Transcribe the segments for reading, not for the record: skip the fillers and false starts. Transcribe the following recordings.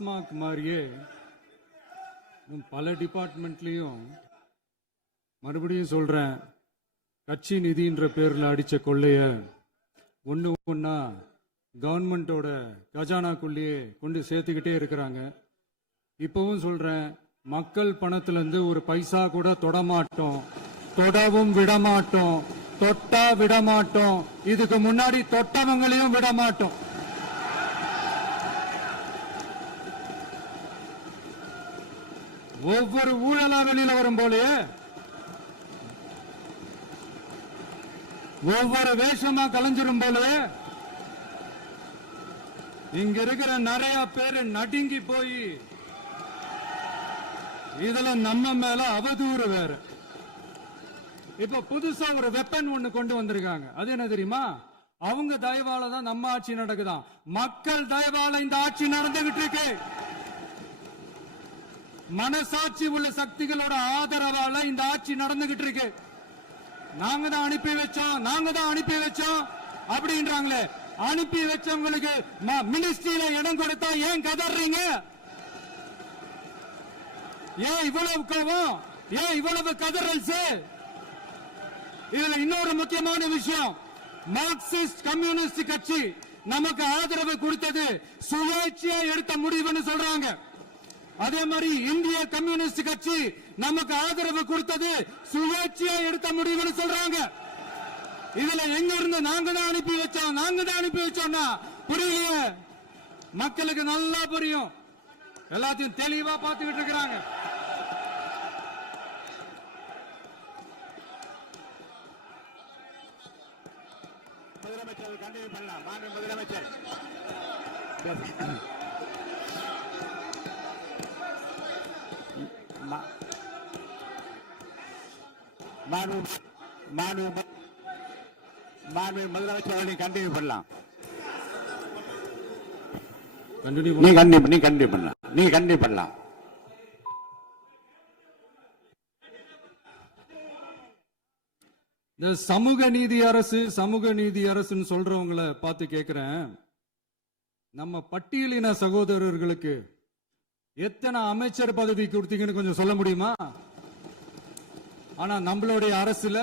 டாஸ்மாக் மாதிரியே பல டிபார்ட்மெண்ட்லயும் மறுபடியும் சொல்றேன், கட்சி நிதின்ற பேர்ல அடிச்ச கொள்ளைய ஒன்னா கவர்மெண்டோட கஜானாக்குள்ளேயே கொண்டு சேர்த்துக்கிட்டே இருக்கிறாங்க. இப்பவும் சொல்றேன், மக்கள் பணத்துல இருந்து ஒரு பைசா கூட தொடமாட்டோம், தொடவும் விடமாட்டோம், தொட்டா விடமாட்டோம், இதுக்கு முன்னாடி தொட்டவங்களையும் விடமாட்டோம். ஒவ்வொரு ஊழலா வெளியில வரும் போலே, ஒவ்வொரு வேஷமா கலைஞ்சிரும் போலே, இங்க இருக்கிற நிறைய பேரு நடுங்கி போய் இதுல நம்ம மேல அவதூறு வேற. இப்ப புதுசா ஒரு வெப்பன் ஒண்ணு கொண்டு வந்திருக்காங்க. அது என்ன தெரியுமா? அவங்க தயவால தான் நம்ம ஆட்சி நடக்குதாம். மக்கள் தயவால இந்த ஆட்சி நடந்துகிட்டு இருக்கு. மனசாட்சி உள்ள சக்திகளோட ஆதரவால இந்த ஆட்சி நடந்துகிட்டு இருக்கு. நாங்க தான் அனுப்பி வச்சோம், நாங்க தான் அனுப்பி வச்சோம் அப்படின்றாங்களே. அனுப்பி வச்சவங்களுக்கு மினிஸ்ட்ரியில இடம் கொடுத்தா ஏன் கதறீங்க? ஏன் இவ்வளவு கோபம்? ஏன் இவ்வளவு கதறல்ஸ்? இதுல இன்னொரு முக்கியமான விஷயம், மார்க்சிஸ்ட் கம்யூனிஸ்ட் கட்சி நமக்கு ஆதரவு கொடுத்தது சுயேட்சையா எடுத்த முடிவுன்னு சொல்றாங்க. அதே மாதிரி இந்திய கம்யூனிஸ்ட் கட்சி நமக்கு ஆதரவு கொடுத்தது சுயேட்சையா எடுத்த முடிவுன்னு சொல்றாங்க. இதுல எங்க இருந்து நாங்க தான் அனுப்பி வச்சோம், நாங்க தான் அனுப்பி வச்சோம்னா புரியலையே. மக்களுக்கு நல்லா புரியும், எல்லாத்தையும் தெளிவா பார்த்துக்கிட்டு இருக்கிறாங்க. முதலமைச்சர் கண்டினியூ பண்ணலாம். மாண்பு முதலமைச்சர். மாண்பு முதலமைச்சர் கண்டினியூ பண்ணலாம். நீ கண்டினியூ பண்ணலாம். இந்த சமூக நீதி அரசுன்னு சொல்றவங்களை பார்த்து கேட்கிறேன், நம்ம பட்டியலின சகோதரர்களுக்கு எத்தனை அமைச்சர் பதவி கொடுத்தீங்கன்னு கொஞ்சம் சொல்ல முடியுமா? ஆனா நம்மளுடைய அரசுல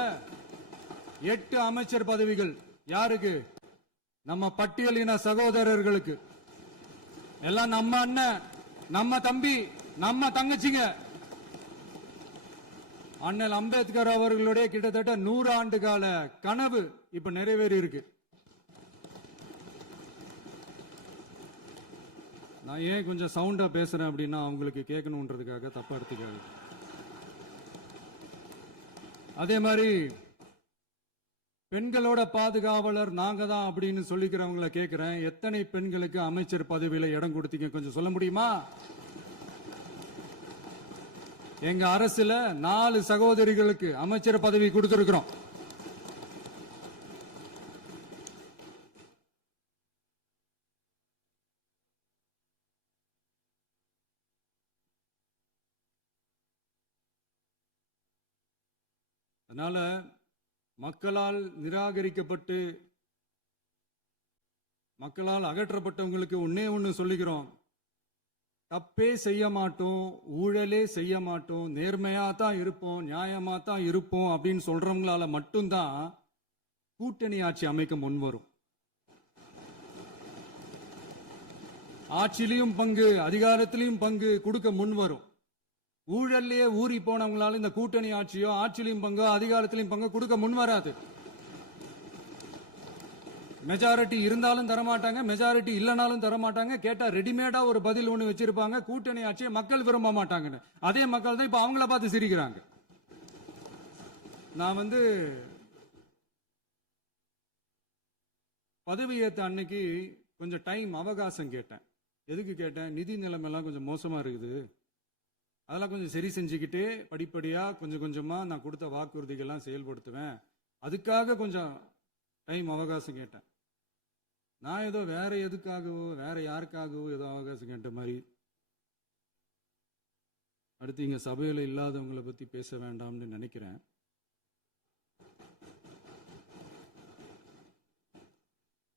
8 அமைச்சர் பதவிகள் யாருக்கு? நம்ம பட்டியலின சகோதரர்களுக்கு. எல்லாம் நம்ம அண்ணன், நம்ம தம்பி, நம்ம தங்கச்சிங்க. அண்ணல் அம்பேத்கர் அவர்களுடைய கிட்டத்தட்ட 100 ஆண்டு கால கனவு இப்ப நிறைவேறி இருக்கு. நான் ஏன் கொஞ்சம் சவுண்டா பேசுறேன் அப்படின்னா அவங்களுக்கு கேட்கணுன்றதுக்காக, தப்பா எடுத்துக்காது. அதே மாதிரி பெண்களோட பாதுகாவலர் நாங்க தான் அப்படின்னு சொல்லிக்கிறவங்களை கேட்கிறேன், எத்தனை பெண்களுக்கு அமைச்சர் பதவியில இடம் கொடுத்தீங்க கொஞ்சம் சொல்ல முடியுமா? எங்க அரசுல 4 சகோதரிகளுக்கு அமைச்சர் பதவி கொடுத்திருக்கிறோம். அதனால மக்களால் நிராகரிக்கப்பட்டு மக்களால் அகற்றப்பட்டவங்களுக்கு ஒண்ணு சொல்லிக்கிறோம், தப்பே செய்ய மாட்டோம், ஊழலே செய்ய மாட்டோம், நேர்மையா தான் இருப்போம், நியாயமா தான் இருப்போம் அப்படின்னு சொல்றவங்களால மட்டும்தான் கூட்டணி ஆட்சி அமைக்க முன் வரும். ஆட்சியிலையும் பங்கு, அதிகாரத்திலையும் பங்கு கொடுக்க முன் வரும். ஊழல்லையே ஊறி போனவங்களால இந்த கூட்டணி ஆட்சியோ, ஆட்சியிலையும் பங்கு, அதிகாரத்திலையும் பங்கு கொடுக்க முன் வராது. மெஜாரிட்டி இருந்தாலும் தரமாட்டாங்க, மெஜாரிட்டி இல்லைனாலும் தரமாட்டாங்க. கேட்டா ரெடிமேடா ஒரு பதில் ஒண்ணு வச்சிருப்பாங்க, கூட்டணி ஆட்சியை மக்கள் விரும்ப மாட்டாங்கன்னு. அதே மக்கள் தான் இப்ப அவங்கள பார்த்து சிரிக்கிறாங்க. நான் பதவி ஏத்த அன்னைக்கு கொஞ்சம் டைம் அவகாசம் கேட்டேன். எதுக்கு கேட்டேன்? நிதி நிலைமைலாம் கொஞ்சம் மோசமா இருக்குது, அதெல்லாம் கொஞ்சம் சரி செஞ்சுக்கிட்டே படிப்படியா கொஞ்சம் கொஞ்சமா நான் கொடுத்த வாக்குறுதிகள்லாம் செயல்படுத்துவேன், அதுக்காக கொஞ்சம் டைம் அவகாசம் கேட்டேன். நான் ஏதோ வேற எதுக்காகவோ வேற யாருக்காகவோ ஏதோ அவகாசம் கேட்ட மாதிரி. அடுத்து இங்க சபையில இல்லாதவங்களை பத்தி பேச வேண்டாம்னு நினைக்கிறேன்.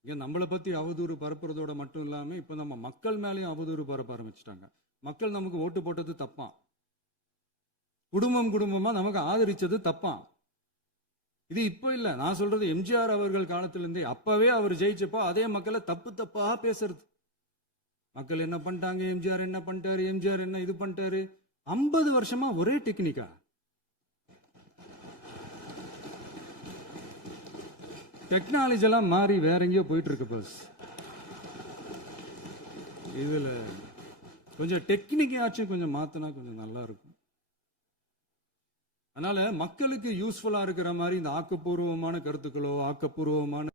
இங்க நம்மளை பத்தி அவதூறு பரப்புறதோட மட்டும் இல்லாம இப்ப நம்ம மக்கள் மேலேயும் அவதூறு பரப்ப ஆரம்பிச்சிட்டாங்க. மக்கள் நமக்கு ஓட்டு போட்டது தப்பா, குடும்பம் குடும்பமா நமக்கு ஆதரிச்சது தப்பா. இது இப்ப இல்ல, நான் சொல்றது எம்ஜிஆர் அவர்கள் காலத்திலிருந்தே. அப்பவே அவர் ஜெயிச்சப்போ அதே மக்களை தப்பு தப்பா பேசுறது. மக்கள் என்ன பண்ணிட்டாங்க, எம்ஜிஆர் என்ன பண்ணிட்டாரு, எம்ஜிஆர் என்ன இது பண்ணிட்டாரு. 50 வருஷமா ஒரே டெக்னிக்கா. டெக்னாலஜி எல்லாம் மாறி வேற எங்கேயோ போயிட்டு இருக்கு பஸ். இதுல கொஞ்சம் டெக்னிக்காச்சும் கொஞ்சம் மாத்தினா கொஞ்சம் நல்லா இருக்கும். அதனால மக்களுக்கு யூஸ்ஃபுல்லா இருக்கிற மாதிரி இந்த ஆக்கப்பூர்வமான கருத்துக்களோ ஆக்கப்பூர்வமான